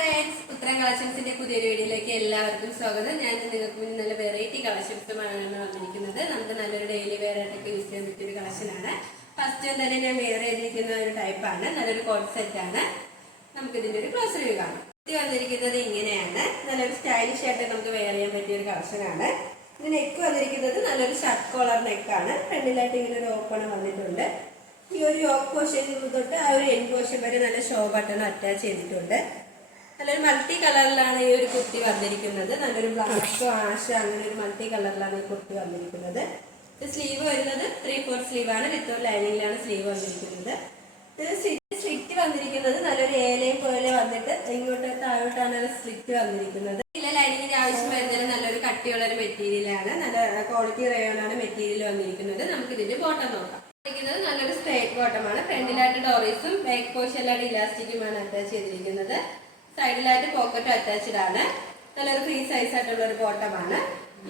Friends, ഉത്തരം കളക്ഷൻസിന്റെ പുതിയൊരു വീഡിയോയിലേക്ക് എല്ലാവർക്കും സ്വാഗതം. ഞാൻ നിങ്ങൾക്ക് മുന്നിൽ നല്ല വെറൈറ്റി കളക്ഷൻസുമാണ് വന്നിരിക്കുന്നത്. നമുക്ക് നല്ലൊരു ഡെയിലി വെയർ ആയിട്ടൊക്കെ യൂസ് ചെയ്യാൻ പറ്റിയൊരു കളക്ഷനാണ്. ഫസ്റ്റ് തന്നെ ഞാൻ വെയർ ചെയ്തിരിക്കുന്ന ഒരു ടൈപ്പാണ്, നല്ലൊരു കോട്ട് സെറ്റ് ആണ്. നമുക്ക് ഇതിന്റെ ഒരു ക്ലോസ് റിവ്യൂ കാണാം. ഇത് വന്നിരിക്കുന്നത് ഇങ്ങനെയാണ്, നല്ലൊരു സ്റ്റൈലിഷ് ആയിട്ട് നമുക്ക് വെയർ ചെയ്യാൻ പറ്റിയ ഒരു കളക്ഷനാണ്. ഇത് നെക്ക് വന്നിരിക്കുന്നത് നല്ലൊരു ഷർട്ട് കോളർ നെക്കാണ്. ഫ്രണ്ടിലായിട്ട് ഇങ്ങനെ ഒരു ഓപ്പൺ വന്നിട്ടുണ്ട്. ഈ ഒരു യോക്ക് പോർഷൻ തൊട്ട് ആ ഒരു എൻ പോർഷൻ വരെ നല്ല ഷോ ബട്ടൺ അറ്റാച്ച് ചെയ്തിട്ടുണ്ട്. നല്ലൊരു മൾട്ടി കളറിലാണ് ഈ ഒരു കുർത്തി വന്നിരിക്കുന്നത്. നല്ലൊരു ബ്ലാക്ക് ആഷ് അങ്ങനെ ഒരു മൾട്ടി കളറിലാണ് ഈ കുർത്തി വന്നിരിക്കുന്നത്. സ്ലീവ് വരുന്നത് 3/4 സ്ലീവ് ആണ്, വിത്തൗട്ട് ലൈനിങ്ങിലാണ് സ്ലീവ് വന്നിരിക്കുന്നത്. സ്ലിറ്റ് വന്നിരിക്കുന്നത് നല്ലൊരു ഏലയും പോലെ വന്നിട്ട് ഇങ്ങോട്ട് താഴോട്ടാണ് സ്ലിറ്റ് വന്നിരിക്കുന്നത്. ലൈനിങ്ങിന്റെ ആവശ്യം വരുന്നത് നല്ലൊരു കട്ടിയുള്ള ഒരു മെറ്റീരിയലാണ്, നല്ല ക്വാളിറ്റി റയോണാണ് മെറ്റീരിയൽ വന്നിരിക്കുന്നത്. നമുക്ക് ഇതിന്റെ ബോട്ടം നോക്കാം. നല്ലൊരു സ്ട്രേറ്റ് ബോട്ടമാണ്. ഫ്രണ്ടിലായിട്ട് ഡോറീസും ബാക്ക് പോർഷനിലായിട്ട് ഇലാസ്റ്റിക്കുമാണ് അറ്റാച്ച് ചെയ്തിരിക്കുന്നത്. സൈഡിലായിട്ട് പോക്കറ്റും അറ്റാച്ച്ഡ് ആണ്. നല്ലൊരു ഫ്രീ സൈസ് ആയിട്ടുള്ള ഒരു ബോട്ടമാണ്.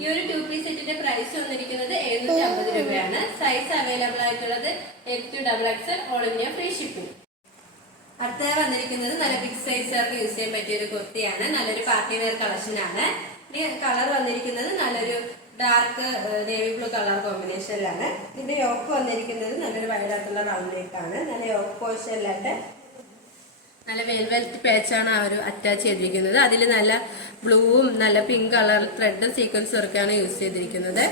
ഈ ഒരു 2 പീസ് സെറ്റിന്റെ പ്രൈസ് വന്നിരിക്കുന്നത് 750 രൂപയാണ്. സൈസ് അവൈലബിൾ ആയിട്ടുള്ളത് L2XXL, all India free shipping. അടുത്ത വന്നിരിക്കുന്നത് നല്ല ബിഗ് സൈസുകാർക്ക് യൂസ് ചെയ്യാൻ പറ്റിയ ഒരു കുർത്തിയാണ്. നല്ലൊരു പാർട്ടി വെയർ കളക്ഷൻ ആണ്. കളർ വന്നിരിക്കുന്നത് നല്ലൊരു ഡാർക്ക് നേവി ബ്ലൂ കളർ കോമ്പിനേഷനിലാണ്. ഇതിന്റെ യോക്ക് വന്നിരിക്കുന്നത് നല്ലൊരു വൈഡായിട്ടുള്ള റൗണ്ട് നെക്കാണ്. നല്ല യോക്ക് പോർഷനിലായിട്ട് നല്ല വെൽവെറ്റ് പാച്ചാണ് ആ ഒരു അറ്റാച്ച് ചെയ്തിരിക്കുന്നത്. അതിൽ നല്ല ബ്ലൂവും നല്ല പിങ്ക് കളർ ത്രെഡും സീക്വൻസും ഒക്കെയാണ് യൂസ് ചെയ്തിരിക്കുന്നത്.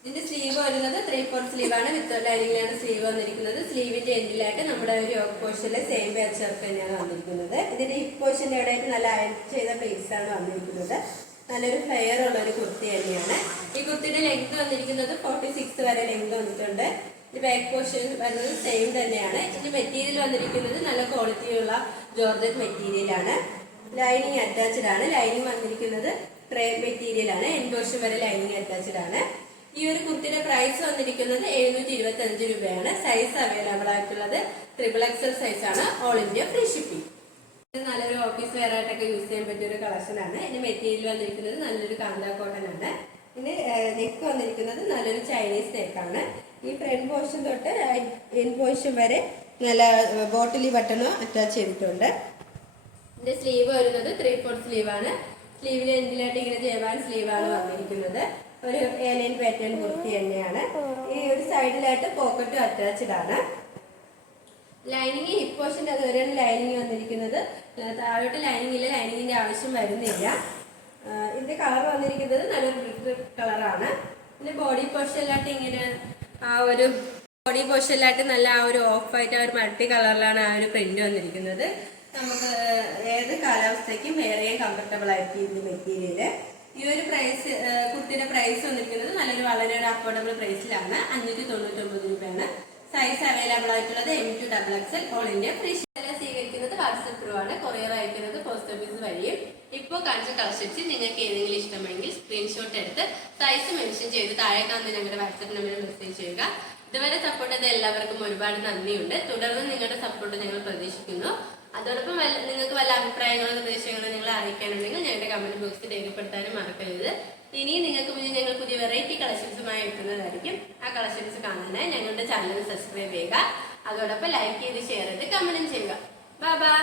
ഇതിന്റെ സ്ലീവ് വരുന്നത് 3/4 സ്ലീവ് ആണ്, വിത്തൗട്ട് ലൈനിങ്ങിലാണ് സ്ലീവ് വന്നിരിക്കുന്നത്. സ്ലീവിന്റെ എൻഡിലായിട്ട് നമ്മുടെ ഒരു യോക്ക് പോർഷനിലെ സെയിം പാച്ച് വർക്ക് തന്നെയാണ് വന്നിരിക്കുന്നത്. ഇതിന്റെ ഹിപ്പ് പോർഷന്റെ എവിടെയായിട്ട് നല്ല അയൺ ചെയ്ത പീസ് ആണ് വന്നിരിക്കുന്നത്. നല്ലൊരു ഫ്ലെയർ ഉള്ള ഒരു കുർത്തി തന്നെയാണ്. ഈ കുർത്തിയുടെ ലെങ്ത് വന്നിരിക്കുന്നത് 46 വരെ ലെങ്ത് വന്നിട്ടുണ്ട്. ഇത് ബാക്ക് പോർഷൻ വരുന്നത് സെയിം തന്നെയാണ്. ഇതിന്റെ മെറ്റീരിയൽ വന്നിരിക്കുന്നത് നല്ല ക്വാളിറ്റിയുള്ള ജോർജറ്റ് മെറ്റീരിയലാണ്. ലൈനിങ് അറ്റാച്ച്ഡ് ആണ്. ലൈനിങ് വന്നിരിക്കുന്നത് ക്രേപ്പ് മെറ്റീരിയൽ ആണ്. എൻ പോർഷൻ വരെ ലൈനിങ് അറ്റാച്ച്ഡ് ആണ്. ഈ ഒരു കുർത്തിയുടെ പ്രൈസ് വന്നിരിക്കുന്നത് 725 രൂപയാണ്. സൈസ് അവൈലബിൾ ആയിട്ടുള്ളത് XXL സൈസ് ആണ്, ഓൾ ഇന്ത്യ ഫ്രീ ഷിപ്പിംഗ്. ഇത് നല്ലൊരു ഓഫീസ് വെയർ ആയിട്ടൊക്കെ യൂസ് ചെയ്യാൻ പറ്റിയ ഒരു കളക്ഷൻ ആണ്. ഇതിന്റെ മെറ്റീരിയൽ വന്നിരിക്കുന്നത് നല്ലൊരു കാന്ത കോട്ടൺ ആണ്. ഇതിന് നെക്ക് വന്നിരിക്കുന്നത് നല്ലൊരു ചൈനീസ് നെക്കാണ്. ഈ ഫ്രണ്ട് പോർഷൻ തൊട്ട് എൻ പോർഷൻ വരെ നല്ല ബോട്ടിലി ബട്ടണും അറ്റാച്ച് ചെയ്തിട്ടുണ്ട്. ഇതിന്റെ സ്ലീവ് വരുന്നത് 3/4 സ്ലീവ് ആണ്. സ്ലീവിന്റെ എൻഡിലായിട്ട് ഇങ്ങനെ ജവാൻ സ്ലീവ് ആണ് വന്നിരിക്കുന്നത്. ഒരു ഏലിയൻ പാറ്റേൺ കുർത്തി തന്നെയാണ്. ഈ ഒരു സൈഡിലായിട്ട് പോക്കറ്റും അറ്റാച്ച്ഡ് ആണ്. ലൈനിങ് ഹിപ്പ് പോർഷന്റെ അതുവരെയാണ് ലൈനിങ് വന്നിരിക്കുന്നത്. താഴോട്ട് ലൈനിങ് ഇല്ല, ലൈനിങ്ങിന്റെ ആവശ്യം വരുന്നില്ല. ഇതിന്റെ കളർ വന്നിരിക്കുന്നത് നല്ലൊരു ബ്രിക്ക് കളറാണ്. പിന്നെ ബോഡി പോർഷനിലായിട്ട് ഇങ്ങനെ നല്ല ആ ഒരു ഓഫ് ആയിട്ട് ആ ഒരു മൾട്ടി കളറിലാണ് ആ ഒരു പ്രിന്റ് വന്നിരിക്കുന്നത്. നമുക്ക് ഏത് കാലാവസ്ഥയ്ക്കും വെയർ ചെയ്യാൻ കംഫർട്ടബിൾ ആയിരിക്കും മെറ്റീരിയല്. ഈ ഒരു കുർത്തിയുടെ പ്രൈസ് വന്നിരിക്കുന്നത് വളരെ ഒരു അഫോർഡബിൾ പ്രൈസിലാണ്. 599 രൂപയാണ്. സൈസ് അവൈലബിൾ ആയിട്ടുള്ളത് M2XXL, all India free shipping. സ്വീകരിക്കുന്നത് വാട്സ്ആപ്പ് ത്രൂ ആണ്. കൊറിയർ അയക്കുന്നത് പോസ്റ്റ് ഓഫീസ് വഴിയും. ഇപ്പോൾ കാണിച്ച കളക്ഷൻസ് നിങ്ങൾക്ക് ഏതെങ്കിലും ഇഷ്ടമെങ്കിൽ സ്ക്രീൻഷോട്ട് എടുത്ത് സൈസ് മെൻഷൻ ചെയ്ത് താഴെ കാണുന്ന ഞങ്ങളുടെ വാട്സ്ആപ്പ് നമ്പറിൽ മെസ്സേജ് ചെയ്യുക. ഇതുവരെ സപ്പോർട്ട് ചെയ്ത എല്ലാവർക്കും ഒരുപാട് നന്ദിയുണ്ട്. തുടർന്ന് നിങ്ങളുടെ സപ്പോർട്ട് ഞങ്ങൾ പ്രതീക്ഷിക്കുന്നു. അതോടൊപ്പം നിങ്ങൾക്ക് വല്ല അഭിപ്രായങ്ങളോ നിർദ്ദേശങ്ങളോ നിങ്ങളെ അറിയിക്കാനുണ്ടെങ്കിൽ ഞങ്ങളുടെ കമന്റ് ബോക്സിൽ രേഖപ്പെടുത്താനും മറക്കരുത്. ഇനിയും നിങ്ങൾക്ക് മുന്നിൽ ഞങ്ങൾ പുതിയ വെറൈറ്റി കളക്ഷൻസുമായി എത്തുന്നതായിരിക്കും. ആ കളക്ഷൻസ് കാണാനായി ഞങ്ങളുടെ ചാനൽ സബ്സ്ക്രൈബ് ചെയ്യുക. അതോടൊപ്പം ലൈക്ക് ചെയ്ത് ഷെയർ ചെയ്ത് കമന്റും ചെയ്യുക. Bye bye.